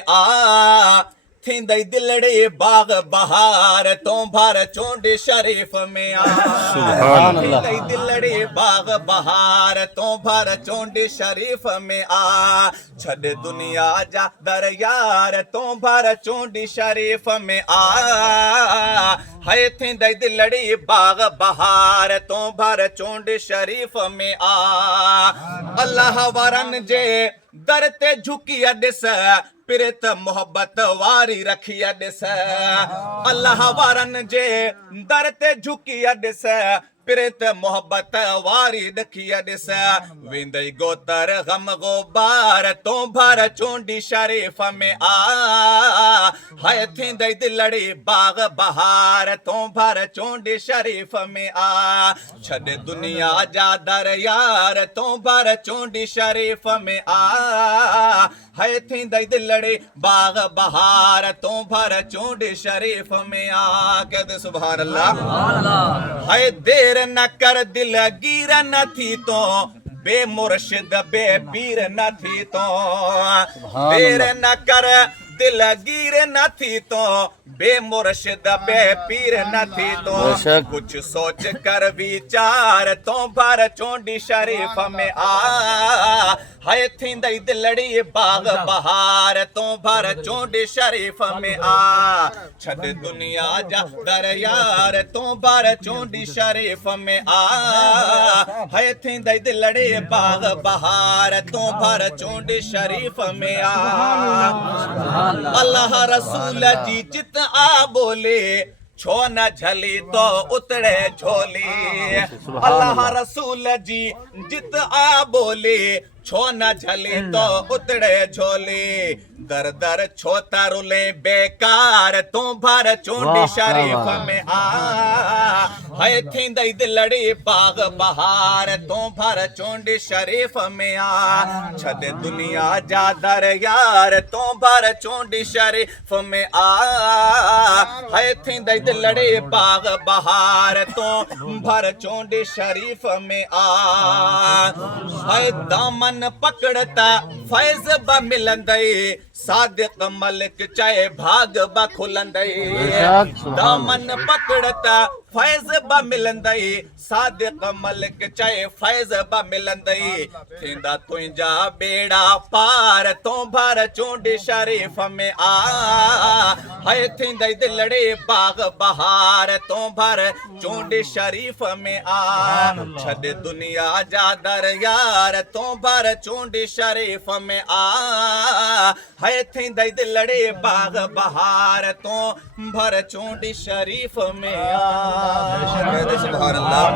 आ थींदई दिलड़े बाग बहार तो भर चोंड शरीफ में आ थींदई दिलड़े बाग बहार तो भर चोंड शरीफ में आ छड़ दुनिया जा दर यार तो भर चोंड शरीफ में आ है थींदई दिलड़े बाग बहार तो भर चोंड शरीफ में आ अल्लाह वरन जे दर ते झुकी ॾिस पिरत मोहब्बत वारी रखी ॾिस अल्लाह वारन जे दर ते झुकी ॾिस पिरत मोहब्बत वारी रखी ॾिस वेंदई गोतर गम गोबार तो भर चोंडी शरीफ में आ है थींदई दिलड़ी बाग बहार तो भर चोंडी शरीफ में आ छॾ दुनिया जा दर यार तो भर चोंडी शरीफ में आ है थींदई दिलड़ी बाग बहार तो भर चोंडी शरीफ में आ कहते सुभान अल्लाह है देर न कर दिल गिर न थी तो बे मुर्शिद बे पीर न थी तो देर न कर दिल गिर न थी तो बे मुर्शिद बे पीर न थी तो कुछ सोच कर विचार तो भर चोंडी शरीफ में आ है थींदई दिलड़ी बाग बहार तो भर चोंडी शरीफ में आ छॾ दुनिया जा दर यार तो भर चोंडी शरीफ में आ है थींदई दिलड़ी बाग बहार तो भर चोंडी शरीफ में आ अल्लाह रसूल जी चित आ बोले छो न झली तो उतरे झोली अल्लाह रसूल जी जित आ बोले छो न झली तो उतरे झोली दर दर छो तरुले बेकार तू भर चोंडी शरीफ में आ है थींदई दिलड़ी बाग बहार तू भर चोंडी शरीफ में आ छॾ दुनिया जा दर यार तू भर चोंडी शरीफ में आ है थींदई दिलड़ी बाग बहार तू भर चोंडी शरीफ में आ है दामन पकड़ता फैज ब मिलंदई सादिक मलिक चाहे भाग ब खुलंदई दामन पकड़ता फैज ब मिलंदई सादिक मलिक चाहे फैज ब मिलंदई थींदा तुंहिंजा बेड़ा पार तो भर चोंडी शरीफ में आ है थींदई दिलड़ी बाग बहार तो भर चोंडी शरीफ में आ छॾ दुनिया जा दर यार तो भर चोंडी शरीफ में आ है थींदई दिलड़ी बाग बहार तो भर चोंडी शरीफ में आ सुभान अल्लाह।